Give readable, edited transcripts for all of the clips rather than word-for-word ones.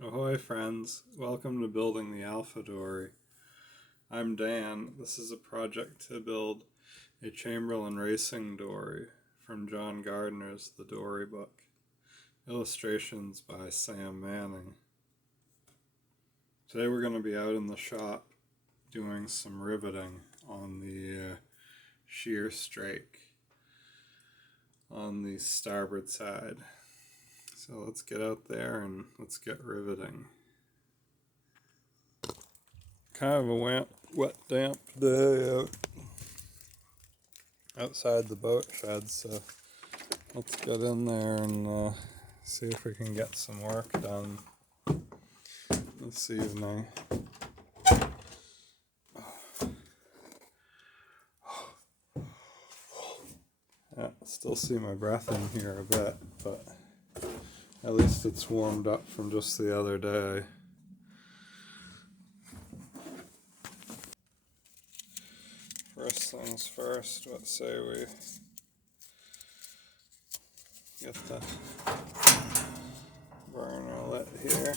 Ahoy friends, welcome to building the Alpha Dory. I'm Dan. This is a project to build a Chamberlain racing dory from John Gardner's The Dory Book. Illustrations by Sam Manning. Today we're going to be out in the shop doing some riveting on the shear strake on the starboard side. So let's get out there and let's get riveting. Kind of a wet, damp day outside the boat shed, so let's get in there and see if we can get some work done this evening. Yeah, still see my breath in here a bit, but at least it's warmed up from just the other day. First things first, let's say we get the burner lit here.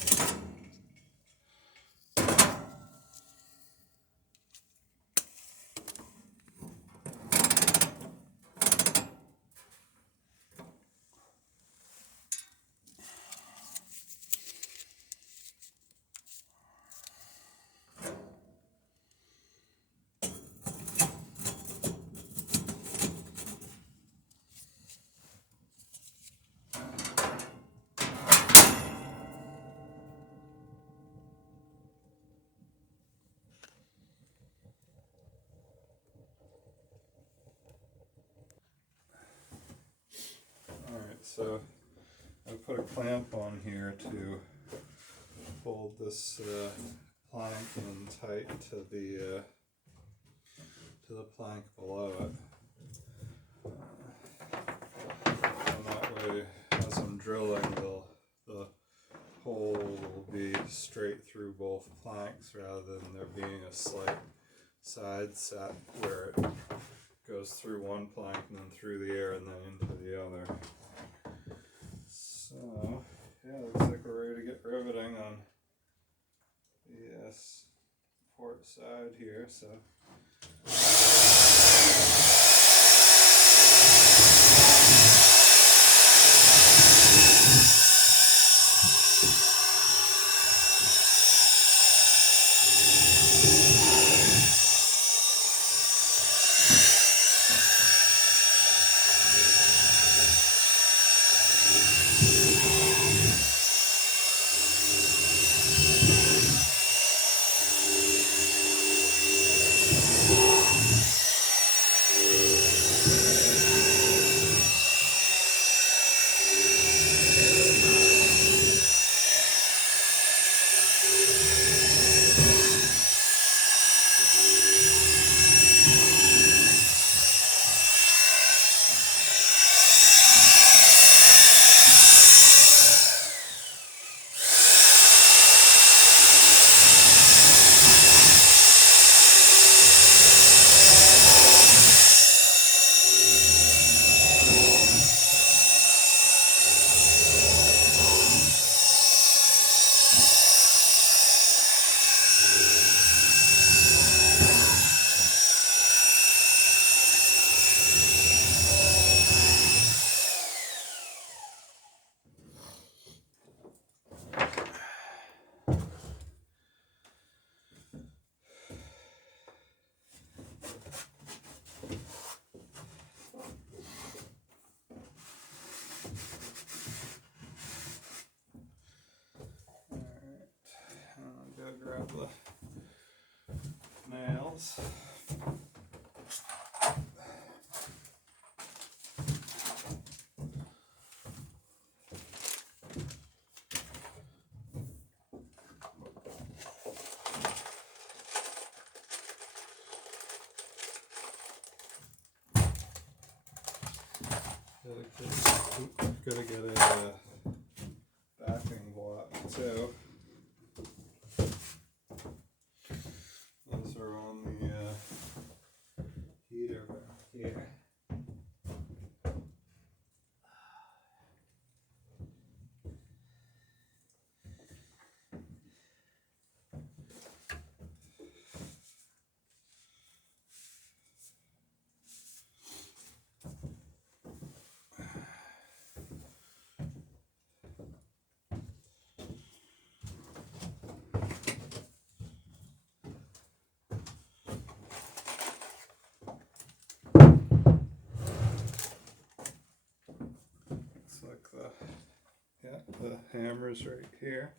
Alright, so I put a clamp on here to hold this plank in tight to the plank below it. And that way, as I'm drilling, the hole will be straight through both planks rather than there being a slight side set where it goes through one plank and then through the air and then into the other. So, yeah, looks like we're ready to get riveting on the port side here. So. Grab the nails. Gotta get a backing block too. Those are on the heater back here. the hammers right here.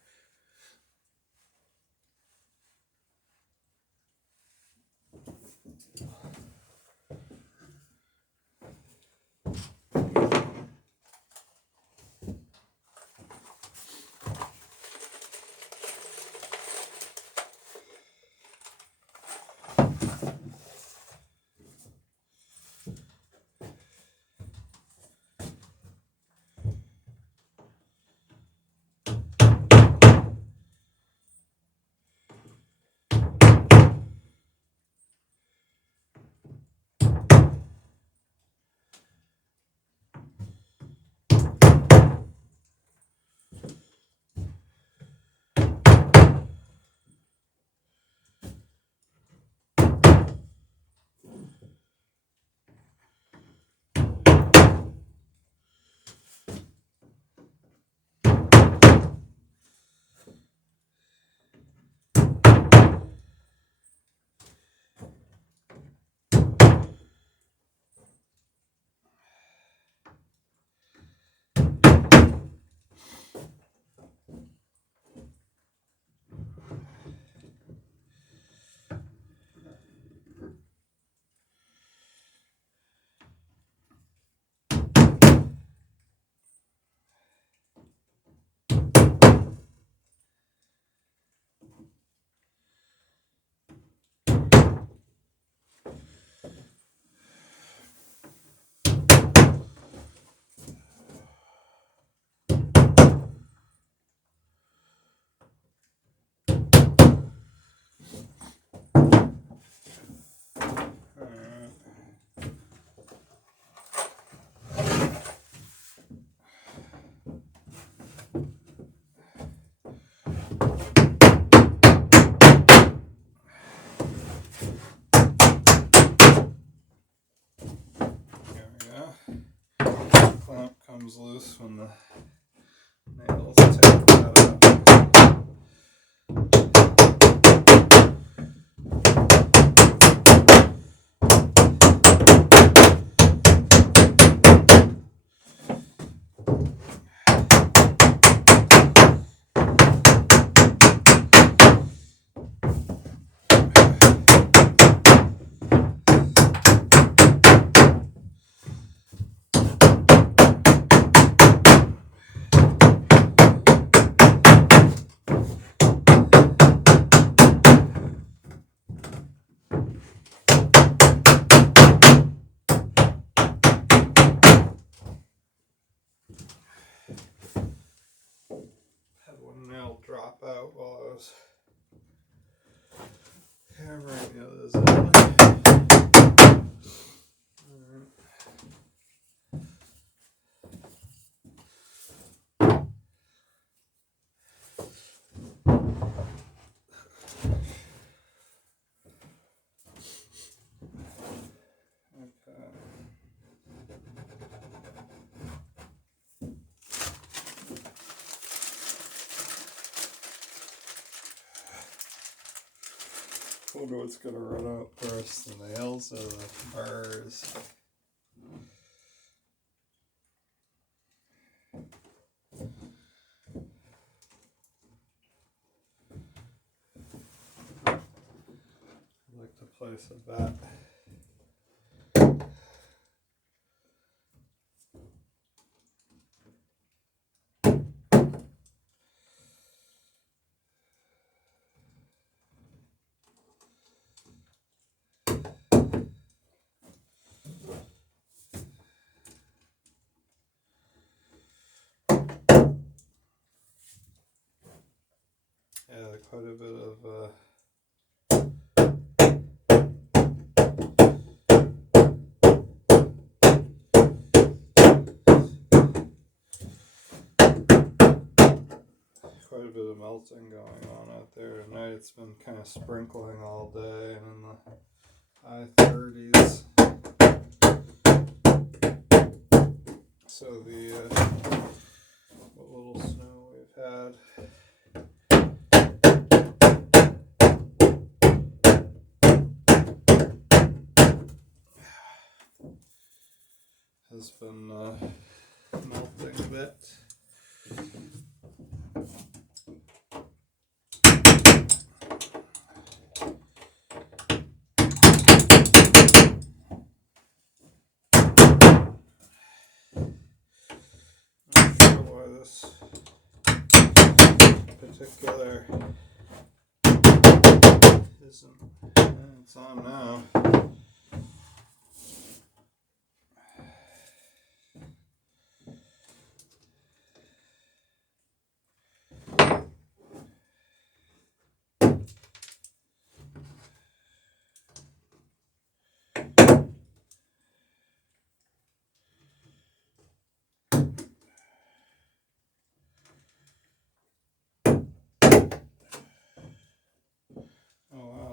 Clamp comes loose when the nails take that out. Had one nail drop out while I was hammering the others in. I wonder what's going to run out first, the nails or the bars. I'd like to place a bet. Yeah, quite a bit of quite a bit of melting going on out there tonight. It's been kind of sprinkling all day and in the high 30s. So the what little snow we've had has been melting a bit. this particular isn't. It's on now.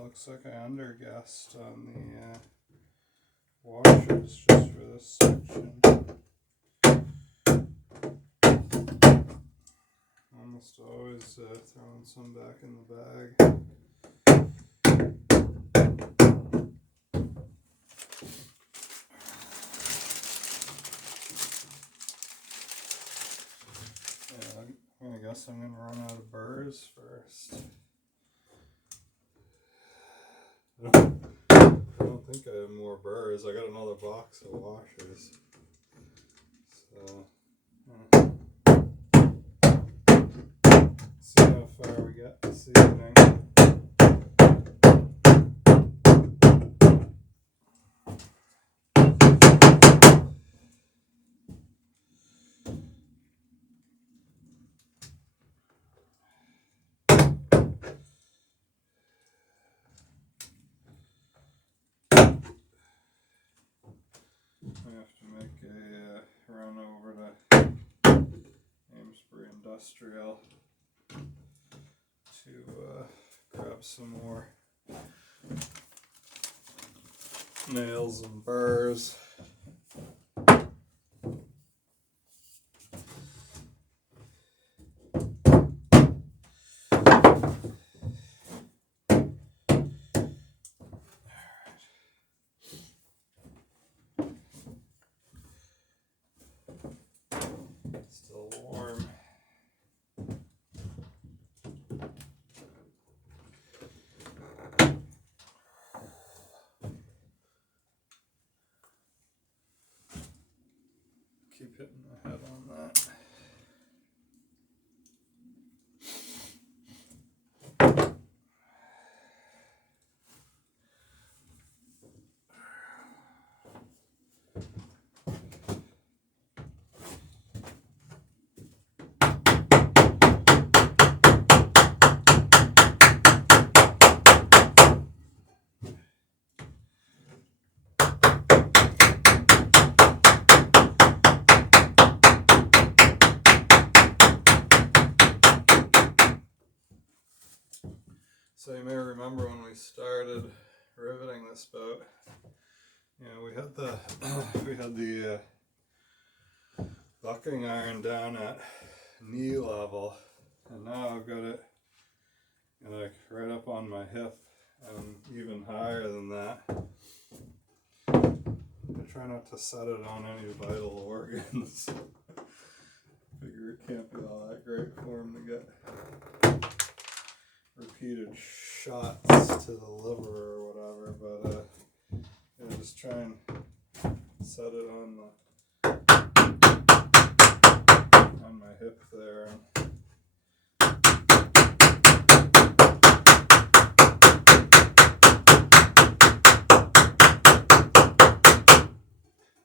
Looks like I underguessed on the washers just for this section. Almost always throwing some back in the bag. I guess I'm going to run out of burrs first. I don't think I have more burrs. I got another box of washers. So, see how far we get this evening. I have to make a run over to Amesbury Industrial to grab some more nails and burrs. Still warm. Keep hitting the head on that. So you may remember when we started riveting this boat, we had the bucking iron down at knee level, and now I've got it like right up on my hip and even higher than that. I try not to set it on any vital organs. Figure it can't be all that great for them to get repeated shots to the liver or whatever, but just try and set it on my hip there.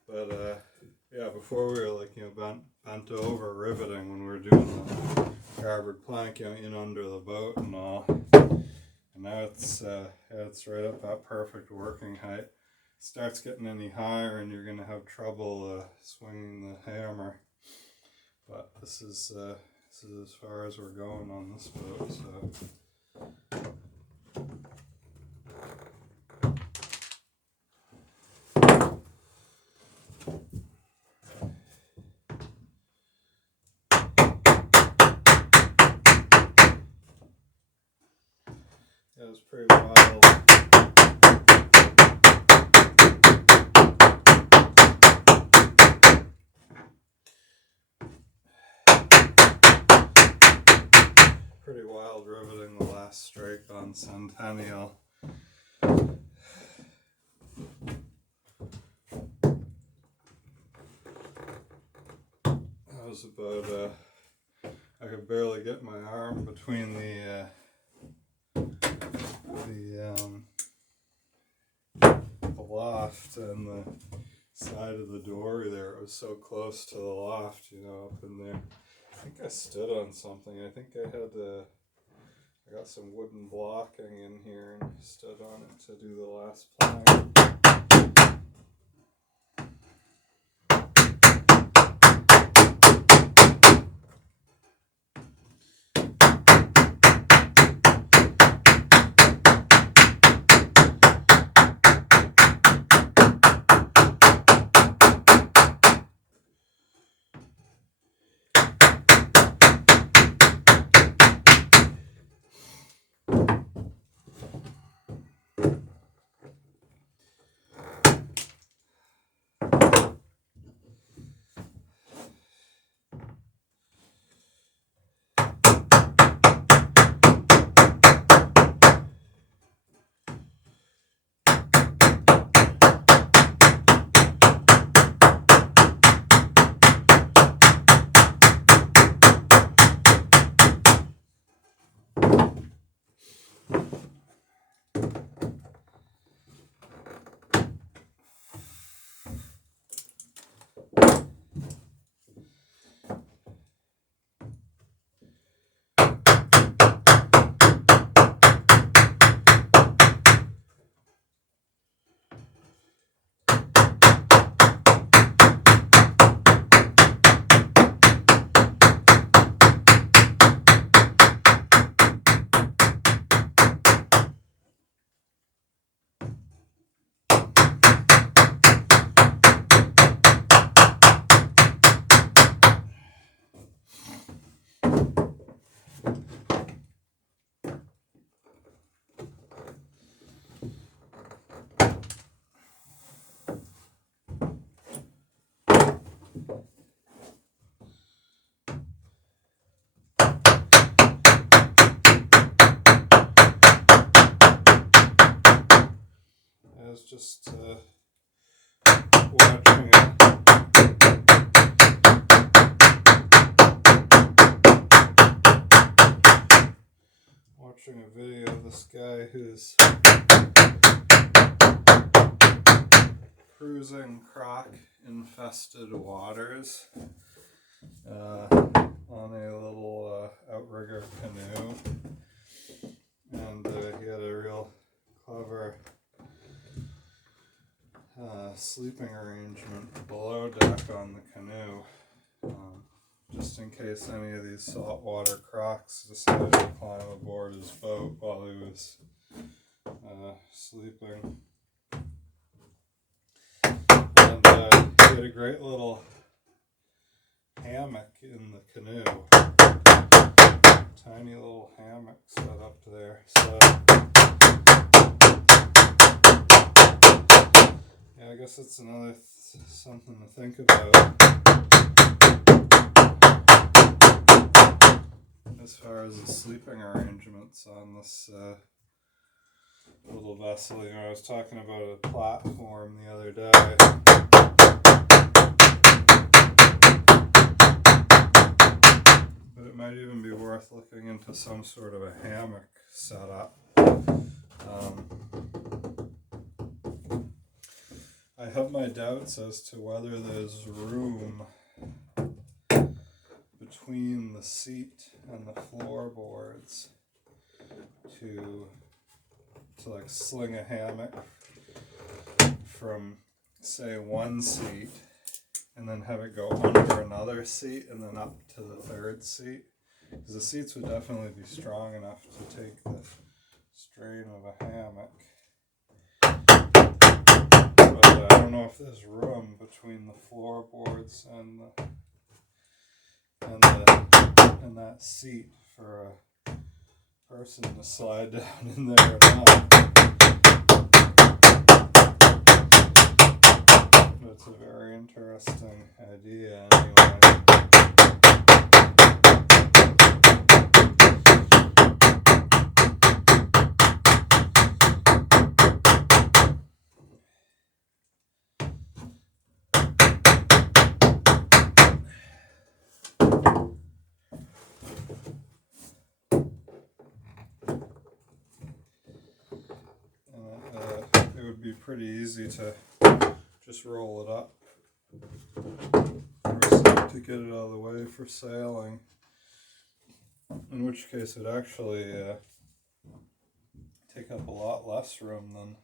But before we were bent over riveting when we were doing the garboard plank in under the boat and all. And now it's right at that perfect working height. It starts getting any higher and you're going to have trouble swinging the hammer. But this is as far as we're going on this boat. So. It was pretty wild. Pretty wild riveting the last strake on Centennial. That was about I could barely get my arm between the loft and the side of the dory there. It was so close to the loft, up in there. I think I stood on something. I think I got some wooden blocking in here and stood on it to do the last plank. I was just watching a video of this guy who's cruising croc-infested waters on a little outrigger canoe, and he had a real clever sleeping arrangement below deck on the canoe, just in case any of these saltwater crocs decided to climb aboard his boat while he was sleeping. And he had a great little hammock in the canoe, tiny little hammock set up there. So yeah, I guess it's another something to think about as far as the sleeping arrangements on this little vessel. I was talking about a platform the other day. But it might even be worth looking into some sort of a hammock setup. I have my doubts as to whether there's room between the seat and the floorboards to like sling a hammock from, say, one seat and then have it go under another seat and then up to the third seat, because the seats would definitely be strong enough to take the strain of a hammock. But I don't know if there's room between the floorboards and that seat for a person to slide down in there or not. But it's a very interesting idea anyway. pretty easy to just roll it up to get it out of the way for sailing. In which case it actually take up a lot less room than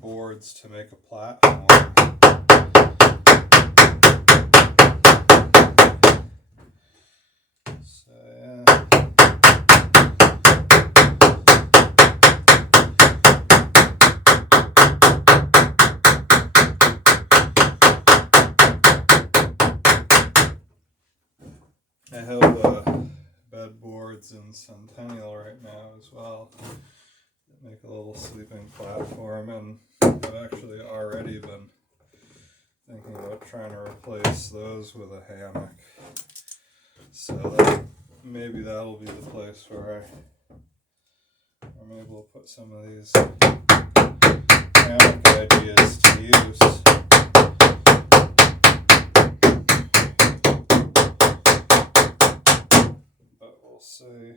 boards to make a platform. So yeah. I have bed boards in Centennial right now as well that make a little sleeping platform, and I've actually already been thinking about trying to replace those with a hammock. So maybe that'll be the place where I'm able to put some of these hammock ideas to use. But we'll see.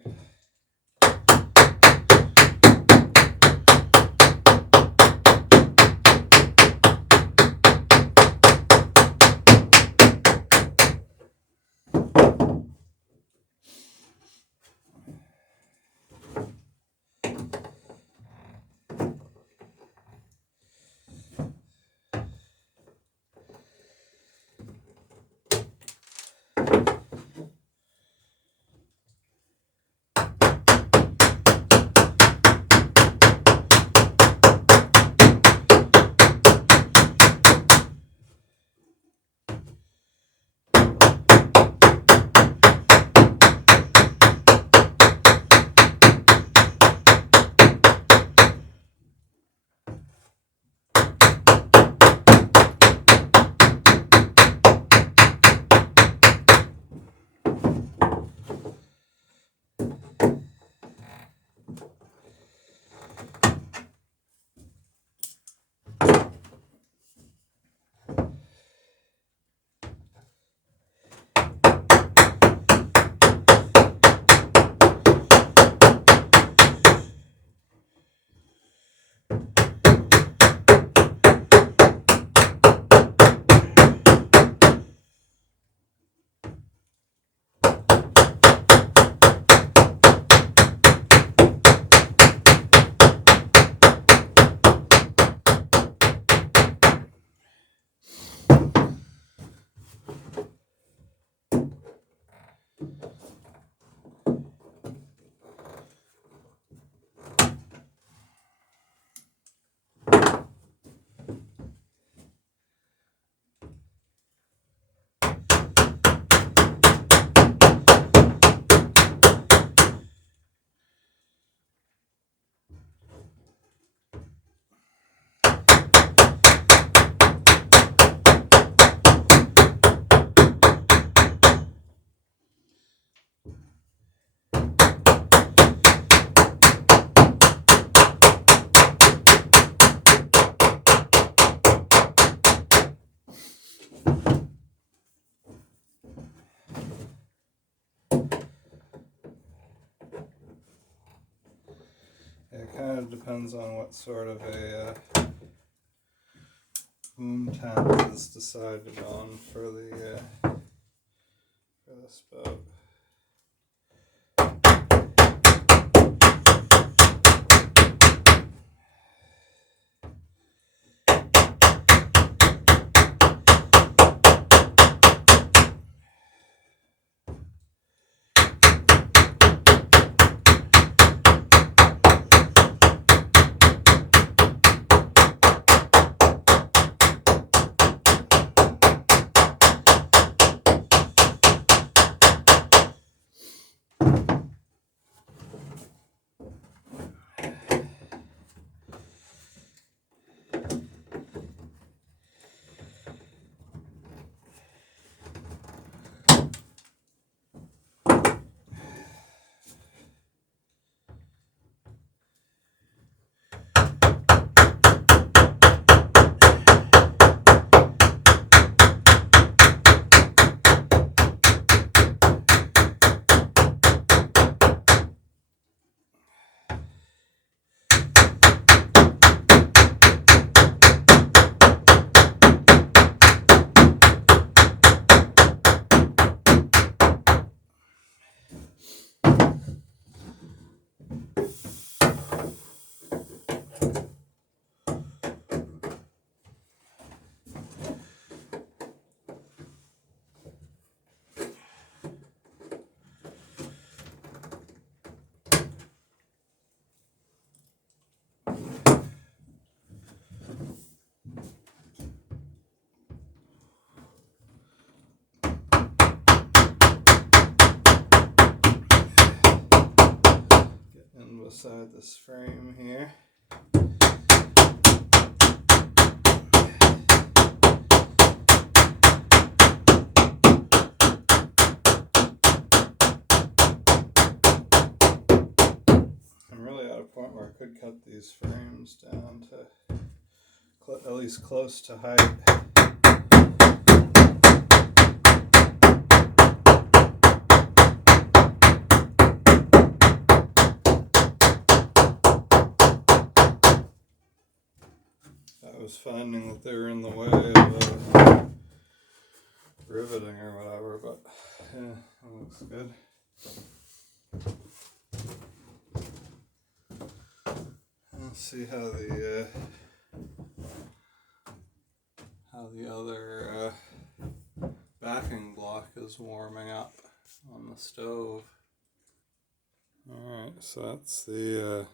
It kind of depends on what sort of a boom tent is decided on for this boat. beside this frame here. I'm really at a point where I could cut these frames down to at least close to height. I was finding that they were in the way of riveting or whatever, but yeah, it looks good. Let's see how the other backing block is warming up on the stove. Alright, so that's the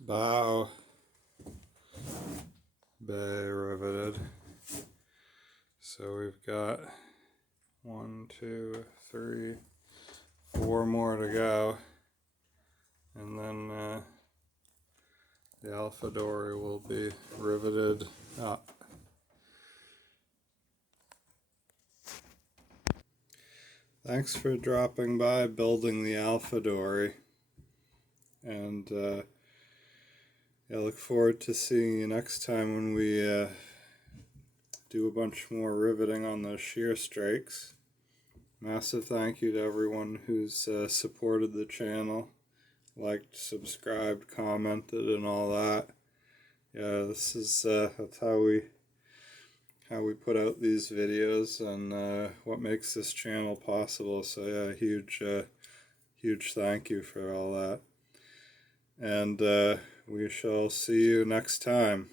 bow bay riveted. So we've got 1, 2, 3, 4 more to go, and then the Alpha dory will be riveted up. Thanks for dropping by building the Alpha dory, and I look forward to seeing you next time when we do a bunch more riveting on those shear strakes. Massive thank you to everyone who's supported the channel, liked, subscribed, commented, and all that. Yeah, this is that's how we put out these videos, and what makes this channel possible. So yeah, huge thank you for all that. And we shall see you next time.